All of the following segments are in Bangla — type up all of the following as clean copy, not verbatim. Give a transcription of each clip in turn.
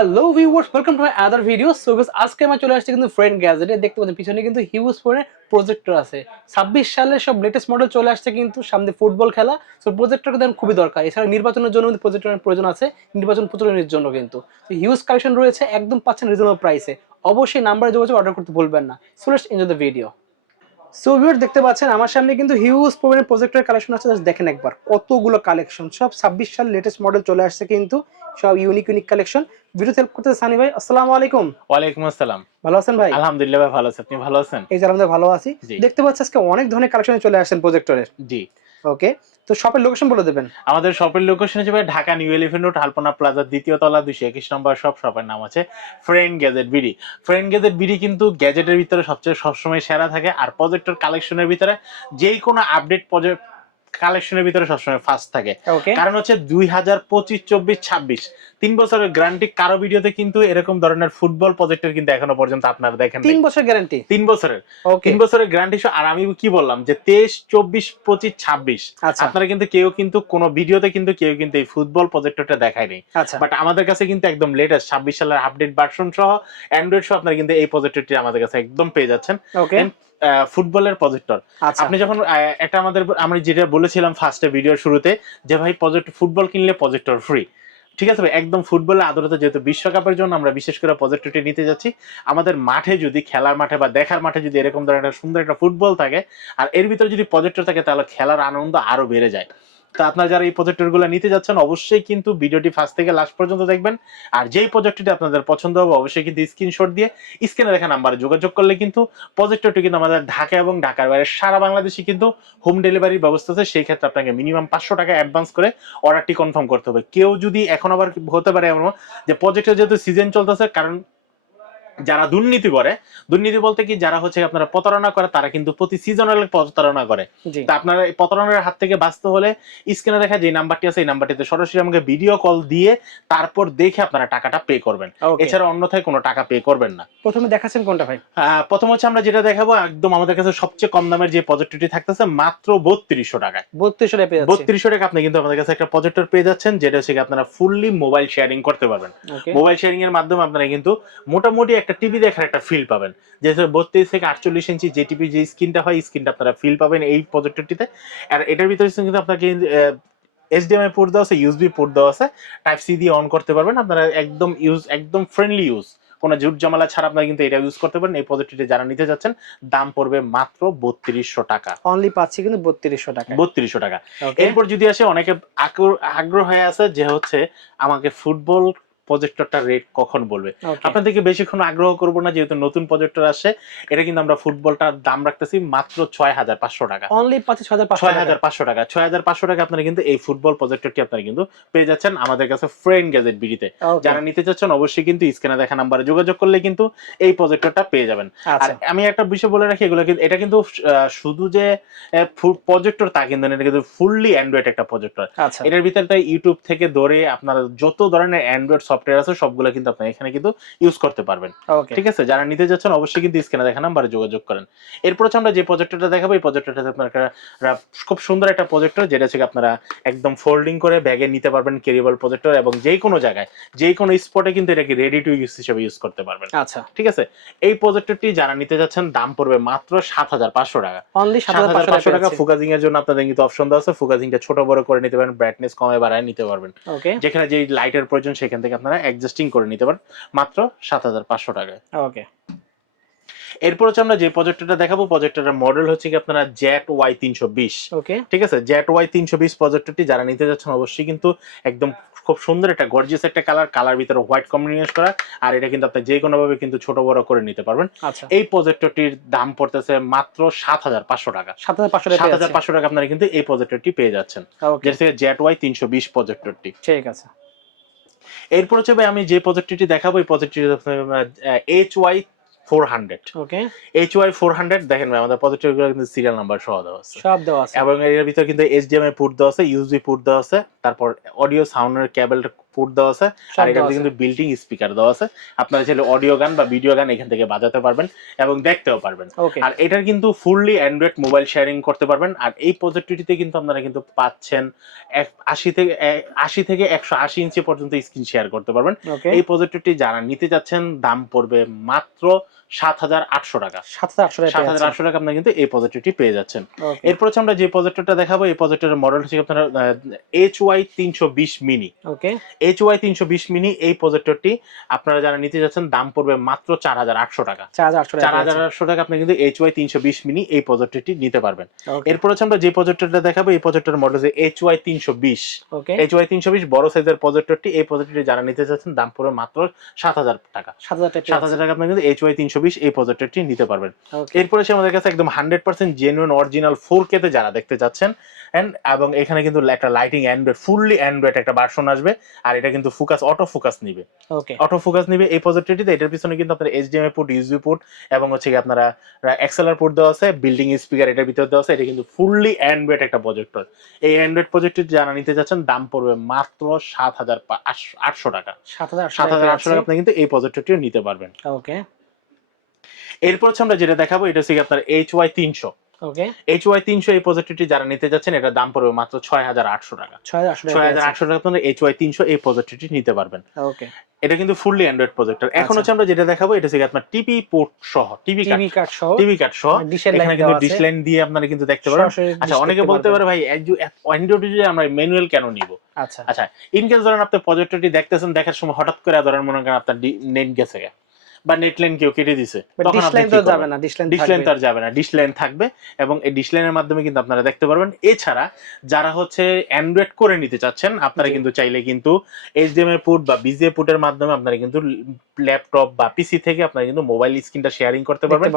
Hello viewers, welcome to my other video. So guys, আজকে আমি চলে আসছি কিন্তু ফ্রেন্ড গ্যাজেটে। দেখতে পাচ্ছেন পিছনে কিন্তু হিউজ ফোনের প্রজেক্টর আছে। 26 সালের সব লেটেস্ট মডেল চলে আসছে, কিন্তু সামনে ফুটবল খেলা। সো প্রজেক্টর কিন্তু খুবই দরকার। এছাড়া নির্বাচনের জন্য কিন্তু প্রজেক্টরের প্রয়োজন আছে, নির্বাচন প্রচারণের জন্য কিন্তু হিউজ কালেকশন রয়েছে, একদম পাচ্ছেন রিজনেবল প্রাইসে। অবশ্যই নাম্বারে যোগাযোগ অর্ডার করতে ভুলবেন না। So let's enjoy the video. So viewer, দেখতে পাচ্ছেন আমার সামনে কিন্তু হিউজ পরিমাণে প্রজেক্টর কালেকশন আছে। জাস্ট দেখেন একবার কতগুলো কালেকশন, সব 26 সাল লেটেস্ট মডেল চলে আসছে, কিন্তু সব unique unique collection. Video help করতে সানি ভাই, আসসালামু আলাইকুম। ওয়ালাইকুম আসসালাম। ভালো আছেন ভাই? আলহামদুলিল্লাহ ভাই, ভালো আছি। আপনি ভালো আছেন? এই যে আলহামদুলিল্লাহ ভালো আছি। জি। দেখতে পাচ্ছি আজকে অনেক ধরনের কালেকশন চলে আসছেন প্রজেক্টরের। জি। ওকে, তো শপের লোকেশন বলে দেবেন। আমাদের শপের লোকেশন হচ্ছে ভাই ঢাকা নিউ এলিফ্যান্ট রোড, আলপনা প্লাজার দ্বিতীয় তলা, 221 নম্বর শপ। শপের নাম আছে friend gadget BD. Friend gadget BD কিন্তু গ্যাজেটের ভিতরে সবসময় সেরা থাকে, আর প্রজেক্টর কালেকশনের ভিতরে যেই কোনো আপডেট কালেকশনের ভিতরে সবসময় ফার্স্ট থাকে। ওকে, কারণ হচ্ছে 2025, 24, 26 3 বছরের গ্যারান্টি। কারো ভিডিওতে কিন্তু এরকম ধরনের ফুটবল প্রজেক্টর কিন্তু এখনো পর্যন্ত আপনারা দেখেন 3 বছর গ্যারান্টি। 3 বছরের। ওকে, 3 বছরের গ্যারান্টি। আর আমি কি বললাম যে 23, 24, 25, 26 আচ্ছা আপনারা কিন্তু কেউ কিন্তু কোনো ভিডিওতে কিন্তু কেউ কিন্তু এই ফুটবল প্রজেক্টরটা দেখায় নাই। আচ্ছা, বাট আমাদের কাছে কিন্তু একদম লেটেস্ট 26 সালের আপডেট ভার্সন সহ অ্যান্ড্রয়েড সহ আপনারা কিন্তু এই প্রজেক্টরটি আমাদের কাছে একদম পেয়ে যাচ্ছেন। ওকে, ফুটবলের প্রজেক্টর। আচ্ছা আপনি যখন একটা আমি যেটা বলেছিলাম ফার্স্টে ভিডিওর শুরুতে, যে ভাই ফুটবল কিনলে প্রজেক্টর ফ্রি। ঠিক আছে ভাই, একদম ফুটবলের আদরতে, যেহেতু বিশ্বকাপের জন্য আমরা বিশেষ করে প্রজেক্টরটি নিতে যাচ্ছি। আমাদের মাঠে যদি খেলার মাঠে বা দেখার মাঠে যদি এরকম ধরনের সুন্দর একটা ফুটবল থাকে আর এর ভিতরে যদি প্রজেক্টর থাকে, তাহলে খেলার আনন্দ আরো বেড়ে যায়। তো আপনারা যারা এই প্রজেক্টরগুলো নিতে যাচ্ছেন, অবশ্যই কিন্তু ভিডিওটি ফার্স্ট থেকে লাস্ট পর্যন্ত দেখবেন। আর যেই প্রজেক্টরটি আপনাদের পছন্দ হবে, অবশ্যই কিন্তু স্ক্রিনশট দিয়ে স্ক্রিনে দেখা নাম্বারে যোগাযোগ করলে কিন্তু প্রজেক্টরটি কিন্তু আমাদের ঢাকা এবং ঢাকার বাইরে সারা বাংলাদেশে কিন্তু হোম ডেলিভারির ব্যবস্থা আছে। সেই ক্ষেত্রে আপনাকে মিনিমাম 500 টাকা অ্যাডভান্স করে অর্ডারটি কনফার্ম করতে হবে। কেউ যদি এখন আবার হতে পারে এমন যে প্রজেক্টের যেহেতু সিজন চলতেছে, কারণ যারা দুর্নীতি করে, দুর্নীতি বলতে কি, যারা হচ্ছে আপনারা প্রতারণা করে, তারা কিন্তু প্রতি সিজনাল প্রতারণা করে। তা আপনারা এই প্রতারণার হাত থেকে বাঁচতে হলে স্ক্রিনে দেখা যে নাম্বারটি আছে, এই নাম্বারটিতে সরাসরি আমাকে ভিডিও কল দিয়ে তারপর দেখে আপনারা টাকাটা পে করবেন। এছাড়া অন্যথায় কোনো টাকা পে করবেন না। প্রথমে দেখাচ্ছেন কোনটা ভাই? প্রথম হচ্ছে আমরা যেটা দেখাবো, একদম আমাদের কাছে সবচেয়ে কম দামের যে প্রজেক্টরটি থাকতেছে মাত্র 3200 টাকায়। 3200 টাকা পেয়ে যাচ্ছে। 3200 টাকা আপনি কিন্তু আমাদের কাছে একটা প্রজেক্টর পেয়ে যাচ্ছেন, যেটা হচ্ছে আপনারা ফুললি মোবাইল শেয়ারিং করতে পারবেন। মোবাইল শেয়ারিং এর মাধ্যমে আপনারা কিন্তু মোটামুটি একটা টিভি দেখার একটা ফিল পাবেন। যে 32 থেকে 48 ইঞ্চি যে টিভি যে স্ক্রিনটা হয়, স্ক্রিনটা আপনারা ফিল পাবেন এই প্রজেক্টরটিতে। আর এটার ভিতরে কিন্তু আপনাকে HDMI পোর্ট দেওয়া আছে, USB পোর্ট দেওয়া আছে, টাইপ সি দিয়ে অন করতে পারবেন। আপনারা একদম ফ্রেন্ডলি ইউজ, কোনো ঝুট ঝামেলা ছাড়া আপনারা কিন্তু এটা ইউজ করতে পারেন। এই প্রজেক্টরটি যারা নিতে যাচ্ছেন, দাম পড়বে মাত্র 3200 টাকা। অনলি পাচ্ছি কিন্তু 3200 টাকা। 3200 টাকা। এরপর যদি আসে, অনেকে আগ্রহ হয়ে আছে যে হচ্ছে আমাকে ফুটবল প্রজেক্টরটা রেট কখন বলবে। আপনাদেরকে বেশিক্ষণ আগ্রহ করব না, যেহেতু নতুন প্রজেক্টর আসছে। এটা কিন্তু আমরা ফুটবলটার দাম রাখতেছি মাত্র 6500 টাকা। অনলি 6500 টাকা। 6500 টাকা আপনারা কিন্তু এই ফুটবল প্রজেক্টরটি আপনারা কিন্তু পেয়ে যাচ্ছেন আমাদের কাছে ফ্রেন্ড গ্যাজেট বিডিতে। যারা নিতে চাচ্ছেন, অবশ্যই কিন্তু স্ক্রিনে দেখা নাম্বারে যোগাযোগ করলে কিন্তু এই প্রজেক্টরটা পেয়ে যাবেন। আর আমি একটা বিষয় বলে রাখি, এগুলো কিন্তু এটা কিন্তু শুধু যে প্রজেক্টর তা কিন্তু এটা কিন্তু ফুললি অ্যান্ড্রয়েড একটা প্রজেক্টর। এটার ভিতরে তাই ইউটিউব থেকে ধরে আপনারা যত ধরনের অ্যান্ড্রয়েড সফটওয়্যার আছে সবগুলো কিন্তু আপনারা এখানে কিন্তু ইউজ করতে পারবেন। ঠিক আছে, যারা নিতে যাচ্ছেন অবশ্যই কিন্তু স্ক্রিনে দেখা নাম্বারে যোগাযোগ করেন। এরপর হচ্ছে আমরা যে প্রজেক্টরটা দেখাবো, এই প্রজেক্টরটা আপনারা খুব সুন্দর একটা প্রজেক্টর, যেটা হচ্ছে আপনারা একদম ফোল্ডিং করে ব্যাগে নিতে পারবেন, ক্যারিয়েবল প্রজেক্টর, এবং যে কোনো জায়গায় যে কোনো স্পটে কিন্তু এটাকে রেডি টু ইউজ হিসেবে ইউজ করতে পারবেন। আচ্ছা, ঠিক আছে। এই প্রজেক্টরটি যারা নিতে যাচ্ছেন, দাম পড়বে মাত্র 7500 টাকা। অনলি 7500 টাকা। ফোকাসিং এর জন্য আপনাদের কিন্তু অপশন দেওয়া আছে, ফোকাসিংটা ছোট বড় করে নিতে পারেন, ব্রাইটনেস কমে বাড়ায় নিতে পারবেন। যেখানে যে লাইটের প্রয়োজন সেখান থেকে আপনারা অ্যাডজাস্টিং করে নিতে পারেন মাত্র 7500 টাকায়। ওকে, এরপর হচ্ছে আমরা যে প্রজেক্টরটা দেখাবো, প্রজেক্টরের মডেল হচ্ছে কি আপনারা ZY320। ওকে, ঠিক আছে, ZY320 প্রজেক্টরটি যারা নিতে যাচ্ছেন, অবশ্যই কিন্তু একদম খুব সুন্দর একটা গর্জিয়াস একটা কালার ভিতরে হোয়াইট কম্বিনেশন করা। আর এটা কিন্তু আপনি যে কোনো ভাবে কিন্তু ছোট বড় করে নিতে পারবেন। এই প্রজেক্টরটির দাম পড়তেছে মাত্র 7500 টাকা। 7500 টাকা আপনারা কিন্তু এই প্রজেক্টরটি পেয়ে যাচ্ছেন, যেটা থেকে ZY320 প্রজেক্টরটি। ঠিক আছে। এরপর হচ্ছে ভাই আমি যে প্রজেক্টরটি দেখাবো, এই প্রজেক্টরটি HY400। ওকে, HY400 দেখেন ভাই, আমাদের প্রজেক্টরগুলো কিন্তু সিরিয়াল নাম্বার সহ দেওয়া আছে, সব দেওয়া আছে, এবং এর ভিতরে কিন্তু HDMI পোর্ট দেওয়া আছে, USB পোর্ট দেওয়া আছে, তারপর অডিও সাউন্ডের কেবলটা পোর্ট দেওয়া আছে, সব আর এটাতে দেওয়া আছে। কিন্তু বিল্ডিং স্পিকার দেওয়া আছে। আপনারা চাইলে অডিও গান বা ভিডিও গান এখান থেকে বাজাতে পারবেন এবং দেখতেও পারবেন। ওকে। আর এটার কিন্তু ফুললি অ্যান্ড্রয়েড মোবাইল শেয়ারিং করতে পারবেন। আর এই প্রজেক্টরটিতে কিন্তু আপনারা কিন্তু পাচ্ছেন 80 থেকে 180 ইঞ্চি পর্যন্ত স্ক্রিন শেয়ার করতে পারবেন। ওকে। এই প্রজেক্টরটি যারা নিতে যাচ্ছেন দাম পড়বে মাত্র 7,800 টাকা। 7,800 টাকা 7,800 টাকা আপনারা কিন্তু এই প্রজেক্টরটি পেয়ে যাচ্ছেন। ওকে। এরপর হচ্ছে আমরা যে প্রজেক্টরটা দেখাবো, এই প্রজেক্টরের মডেল হচ্ছে আপনারা HY 320 মিনি। ওকে। HY 320 মিনি এই প্রজেক্টরটি আপনারা যারা নিতে যাচ্ছেন দাম পড়বে মাত্র 4,800 টাকা। 4,800 টাকা। 4,800 টাকা আপনি কিন্তু HY 320 মিনি এই প্রজেক্টরটি নিতে পারবেন। ওকে। এরপর হচ্ছে আমরা যে প্রজেক্টরটা দেখাবো, এই প্রজেক্টরের মডেল হচ্ছে HY 320। ওকে। HY 320 বড় সাইজের প্রজেক্টরটি, এই প্রজেক্টরটি যারা নিতে চাচ্ছেন দাম পড়বে মাত্র 7,000 টাকা। 7,000 টাকা। 7,000 টাকা আপনি কিন্তু HY 320 এই প্রজেক্টরটি নিতে পারবেন। ওকে। এরপরে সে আমাদের কাছে একদম 100% জেনুইন অরিজিনাল 4K তে যারা দেখতে যাচ্ছেন, এবং এখানে কিন্তু একটা লাইটিং অ্যান্ড্রয়েড ফুললি অ্যান্ড্রয়েড একটা ভার্সন আসবে। আর এটা কিন্তু ফোকাস অটো ফোকাস নিবে। ওকে। অটো ফোকাস নিবে এই প্রজেক্টরটিতে। এটার পিছনে কিন্তু আপনার HDMI পোর্ট, USB পোর্ট এবং হচ্ছে কি আপনারা XLR পোর্ট দেওয়া আছে, বিল্ডিং স্পিকার এটার ভিতরে দেওয়া আছে। এটা কিন্তু ফুললি অ্যান্ড্রয়েড একটা প্রজেক্টর। এই অ্যান্ড্রয়েড প্রজেক্টর যারা নিতে যাচ্ছেন দাম পড়বে মাত্র 7,800 টাকা। 7,800 টাকা আপনি কিন্তু এই প্রজেক্টরটিও নিতে পারবেন। ওকে। এরপর হচ্ছে আমরা যেটা দেখাবো, এটা হচ্ছে আপনার HY 300। ওকে। HY 300 এই প্রজেক্টরটি যারা নিতে যাচ্ছেন এটার দাম পড়বে মাত্র 6,800 টাকা। 6,800 টাকা আপনারা HY 300 এই প্রজেক্টরটি নিতে পারবেন। ওকে। এটা কিন্তু ফুললি অ্যান্ড্রয়েড প্রজেক্টর। এখন হচ্ছে আমরা যেটা দেখাবো, এটা হচ্ছে আপনার টিভি পোর্ট সহ, টিভি কার্ড সহ, এখানে কিন্তু ডিশ লাইন দিয়ে আপনারা কিন্তু দেখতে পারেন। আচ্ছা, অনেকে বলতে পারে ভাই অ্যান্ড্রয়েডে আমরা ম্যানুয়াল কেন নিব? আচ্ছা। আচ্ছা, ইন কেস ধরেন আপনি প্রজেক্টরটি দেখতেছেন, দেখার সময় হঠাৎ করে ধরেন মনে করেন আপনার নেট গেছে বা নেট লাইন কেউ কেটে দিছে, তখন আপনি কি যাবে না, ডিশ লাইন তো আর যাবে না, ডিশ লাইন থাকবে এবং এই ডিশ লাইনের মাধ্যমে কিন্তু আপনারা দেখতে পারবেন। এছাড়া যারা হচ্ছে অ্যান্ড্রয়েড করে নিতে চাচ্ছেন, আপনারা কিন্তু চাইলে কিন্তু HDMI পোর্ট বা BGA পোর্টের মাধ্যমে আপনারা কিন্তু ল্যাপটপ বা পিসি থেকে আপনারা কিন্তু মোবাইল স্ক্রিনটা শেয়ারিং করতে পারবেন।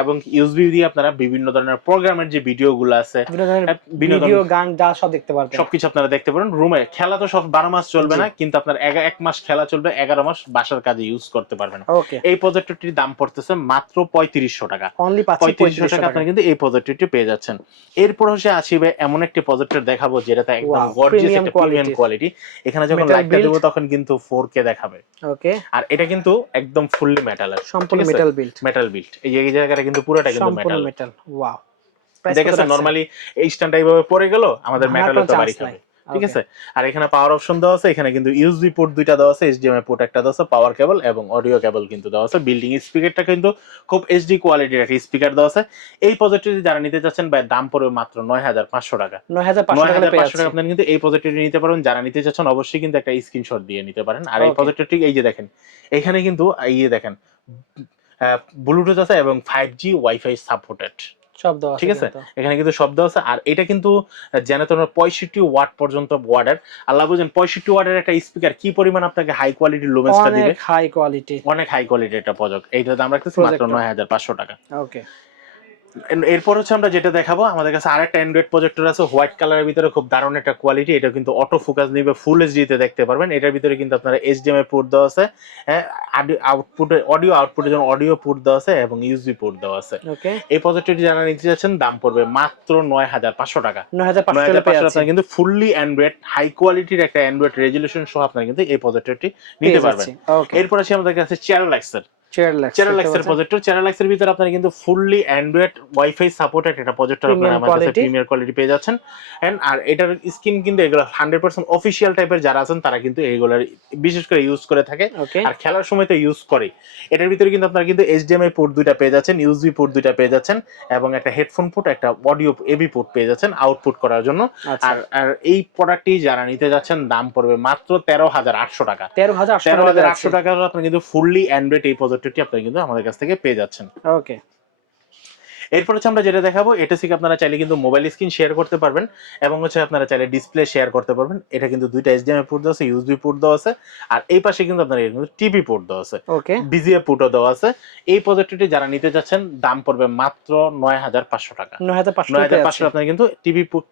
এবং USB দিয়ে আপনারা বিভিন্ন ধরনের প্রোগ্রামের যে ভিডিওগুলো আছে, ভিডিও গান যা সব দেখতে পারবেন, সবকিছু আপনারা দেখতে পারেন। রুমে খেলা তো সব 12 মাস চলবে না, কিন্তু আপনার 1 মাস খেলা চলবে, 11 মাস বাসার কাজে ইউজ করতে পারবেন। এই প্রজেক্টরটির দাম পড়তেছে মাত্র 3500 টাকা। অনলি 3500 টাকা আপনারা কিন্তু এই প্রজেক্টরটি পেয়ে যাচ্ছেন। এরপর হচ্ছে আসবে এমন একটি প্রজেক্টর দেখাবো যেটাতে একদম গর্জিয়াস একটা প্রিমিয়াম কোয়ালিটি। এখানে যখন লাইটটা দেব তখন কিন্তু 4K দেখাবে। ওকে। আর এটা কিন্তু একদম ফুললি মেটালের, সম্পূর্ণ মেটাল বিল্ড। এই জায়গাটা কিন্তু পুরোটা কিন্তু মেটাল। ওয়াও, দেখেছেন নরমালি এই স্ট্যান্ডটা এইভাবে পড়ে গেল, আমাদের মেটালে তো বাড়ি খাবে। ঠিক আছে। আর এখানে পাওয়ার অপশন দেওয়া আছে, এখানে কিন্তু USB পোর্ট দুইটা দেওয়া আছে, HDMI পোর্ট একটা দেওয়া আছে, পাওয়ার কেবল এবং অডিও কেবল কিন্তু দেওয়া আছে। বিল্ডিং স্পিকারটা কিন্তু খুব HD কোয়ালিটির একটা স্পিকার দেওয়া আছে। এই প্রজেক্টরটি যারা নিতে যাচ্ছেন ভাই দাম পড়বে মাত্র 9,500 টাকা। 9,500 টাকা আপনারা কিন্তু এই প্রজেক্টরটি নিতে পারেন। যারা নিতে যাচ্ছেন অবশ্যই কিন্তু একটা স্ক্রিনশট দিয়ে নিতে পারেন। আর এই প্রজেক্টরটি এই যে দেখেন, এখানে কিন্তু দেখেন ব্লুটুথ আছে এবং 5G ওয়াইফাই সাপোর্টেড, ঠিক আছে। এখানে কিন্তু শব্দ আছে। আর এটা কিন্তু জেনারেটর 65 ওয়াট পর্যন্ত ওয়াটের। আল্লাহ বুঝেন 65 ওয়াটের একটা স্পিকার কি পরিমাণ আপনাকে হাই কোয়ালিটির লুমেন্সটা দিবে, অনেক হাই কোয়ালিটির একটা প্রজেক্ট। এইটার দাম রাখতেছি মাত্র 9,500 টাকা। ওকে। এরপর হচ্ছে আমরা যেটা দেখাবো, আমাদের কাছে আরেকটা অ্যান্ড্রয়েড প্রজেক্টর আছে হোয়াইট কালারের ভিতরে, খুব দারুণ একটা কোয়ালিটি। এটা কিন্তু অটো ফোকাস নিবে, ফুল এইচডি তে দেখতে পারবেন। এটার ভিতরে কিন্তু আপনারা HDMI পোর্ট দেওয়া আছে, অডিও আউটপুটের জন্য অডিও পোর্ট দেওয়া আছে এবং USB পোর্ট দেওয়া আছে। ওকে। এই প্রজেক্টরটি যারা নিতে যাচ্ছেন দাম পড়বে মাত্র 9,500 টাকা। 9,500 টাকা কিন্তু ফুললি অ্যান্ড্রয়েড হাই কোয়ালিটির একটা অ্যান্ড্রয়েড রেজুলেশন সহ আপনারা কিন্তু এই প্রজেক্টরটি নিতে পারবেন। এরপর আসি আমাদের কাছে চেরালাক্সের প্রজেক্টর। চেরালাক্সের ভিতরে আপনারা কিন্তু ফুললি অ্যান্ড্রয়েড ওয়াইফাই সাপোর্টেড একটা প্রজেক্টর আপনারা আমাদের কাছে প্রিমিয়ার কোয়ালিটি পেয়ে যাচ্ছেন। আর এটার স্ক্রিন কিন্তু এগুলো 100% অফিশিয়াল টাইপের যারা আছেন তারা কিন্তু এইগুলোর বিশেষ করে ইউজ করে থাকে আর খেলার সময় তো ইউজ করে। এটার ভিতরে কিন্তু আপনারা কিন্তু HDMI পোর্ট দুইটা পেয়ে যাচ্ছেন, USB পোর্ট দুইটা পেয়ে যাচ্ছেন এবং একটা হেডফোন পোর্ট, একটা অডিও AB পোর্ট পেয়ে যাচ্ছেন আউটপুট করার জন্য। আর এই প্রোডাক্টটি যারা নিতে যাচ্ছেন দাম পড়বে মাত্র 13,800 টাকা। 13,800 টাকা আপনারা কিন্তু ফুললি অ্যান্ড্রয়েড এই প্রজেক্টরটি আপনারা কিন্তু আমাদের কাছ থেকে পেয়ে যাচ্ছেন। ওকে। এরপর হচ্ছে আমরা যেটা দেখাবো, এটা থেকে আপনারা চাইলে কিন্তু মোবাইল স্ক্রিন শেয়ার করতে পারবেন এবং হচ্ছে আপনারা চাইলে ডিসপ্লে শেয়ার করতে পারবেন। এটা কিন্তু দুইটা HDMI পোর্ট দেওয়া আছে, USB পোর্ট দেওয়া আছে, আর এই পাশে কিন্তু আপনারা কিন্তু টিভি পোর্ট দেওয়া আছে, ওকে, BGA পোর্টও দেওয়া আছে। এই প্রজেক্টরটি যারা নিতে যাচ্ছেন দাম পড়বে মাত্র 9,500 টাকা। 9,500 আপনারা কিন্তু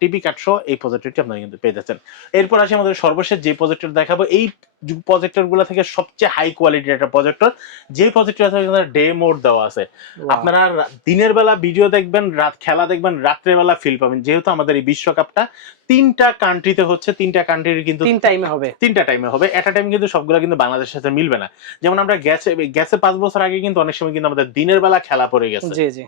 টিভি কার্ড সহ এই প্রজেক্টরটি আপনারা কিন্তু পেয়ে যাচ্ছেন। এরপর আসি আমাদের সর্বশেষ যে প্রজেক্টর দেখাবো, এই প্রজেক্টর গুলো থেকে সবচেয়ে হাই কোয়ালিটির একটা প্রজেক্টর, যে প্রজেক্টর ডে মোড দেওয়া আছে। আপনারা দিনের বেলা ভিডিও দেখবেন, রাত খেলা দেখবেন, রাত্রের বেলা ফিল পাবেন। যেহেতু আমাদের এই বিশ্বকাপটা 3টা কান্ট্রিতে হচ্ছে, 3টা কান্ট্রির কিন্তু 3 টাইমে হবে, 3টা টাইমে হবে। একটা টাইম কিন্তু সবগুলো কিন্তু বাংলাদেশের সাথে মিলবে না। যেমন আমরা গেছে 5 বছর আগে কিন্তু অনেক সময় কিন্তু আমাদের দিনের বেলা খেলা পড়ে গেছে। জি জি।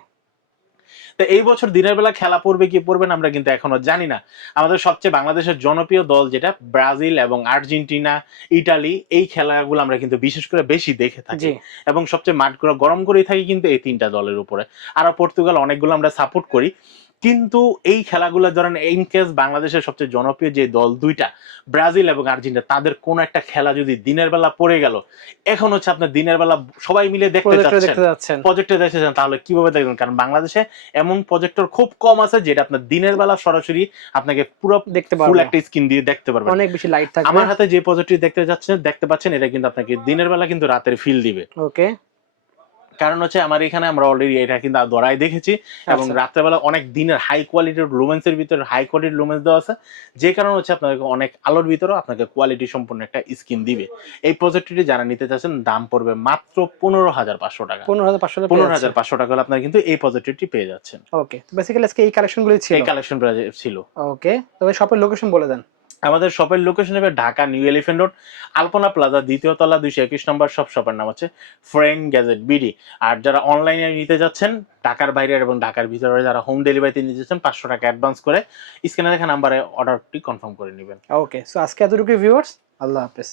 তো এই বছর দিনের বেলা খেলা পড়বে কি পড়বে না আমরা কিন্তু এখনো জানি না। আমাদের সবচেয়ে বাংলাদেশের জনপ্রিয় দল যেটা ব্রাজিল এবং আর্জেন্টিনা, ইটালি, এই খেলাগুলো আমরা কিন্তু বিশেষ করে বেশি দেখে থাকি এবং সবচেয়ে মাঠগুলো গরম করেই থাকি কিন্তু এই 3টা দলের উপরে। আর পর্তুগাল অনেকগুলো আমরা সাপোর্ট করি, কিন্তু এই খেলাগুলো ধরেন ইন কেস বাংলাদেশের সবচেয়ে জনপ্রিয় যে দল দুইটা ব্রাজিল এবং আর্জেন্টিনা, তাদের কোন একটা খেলা যদি দিনের বেলা পড়ে গেল, এখন হচ্ছে আপনার দিনের বেলা সবাই মিলে দেখতে যাচ্ছেন, প্রজেক্টে দেখতেছেন, তাহলে কিভাবে দেখবেন? কারণ বাংলাদেশে এমন প্রজেক্টর খুব কম আছে যেটা আপনার দিনের বেলা সরাসরি আপনাকে পুরো দেখতে ফুল একটা স্ক্রিন দিয়ে দেখতে পারবেন, অনেক বেশি লাইট থাকবে। আমার হাতে যে প্রজেক্টটি দেখতে পাচ্ছেন এটা কিন্তু আপনাকে দিনের বেলা কিন্তু রাতের ফিল দিবে। ওকে। কারণ হচ্ছে আমার এখানে আমরা অলরেডি এটা কিন্তু ধরাই দেখেছি এবং রাত্রেবেলা অনেক দিনের হাই কোয়ালিটির লুমেন্সের ভিতরে হাই কোয়ালিটির লুমেন্স দেওয়া আছে, যে কারণে হচ্ছে আপনাকে অনেক আলোর ভিতরেও আপনাকে কোয়ালিটি সম্পন্ন একটা স্ক্রিন দিবে। এই প্রজেক্টটি যারা নিতে চাচ্ছেন দাম পড়বে মাত্র 15,500 টাকা। 15,500 টাকা হলে আপনারা কিন্তু এই প্রজেক্টটি পেয়ে যাচ্ছেন। ওকে, তো বেসিক্যালি আজকে এই কালেকশনগুলো ছিল, এই কালেকশন ছিল। ওকে, তবে শপের লোকেশন বলে দেন। আমাদের শপের লোকেশন হবে ঢাকা নিউ এলিফ্যান্ট রোড, আলপনা প্লাজা, 2য় তলা, 221 নম্বর সব। শপের নাম হচ্ছে ফ্রেন্ড গ্যাজেট বিডি। আর যারা অনলাইনে নিতে যাচ্ছেন, ঢাকার বাইরে এবং ঢাকার ভিতরে যারা হোম ডেলিভারিতে নিতে যাচ্ছেন, 500 টাকা অ্যাডভান্স করে স্ক্রিনে দেখা নাম্বারে অর্ডারটি কনফার্ম করে নেবেন। ওকে, সো আজকে এতটুকু ভিউয়ার্স, আল্লাহ হাফেজ।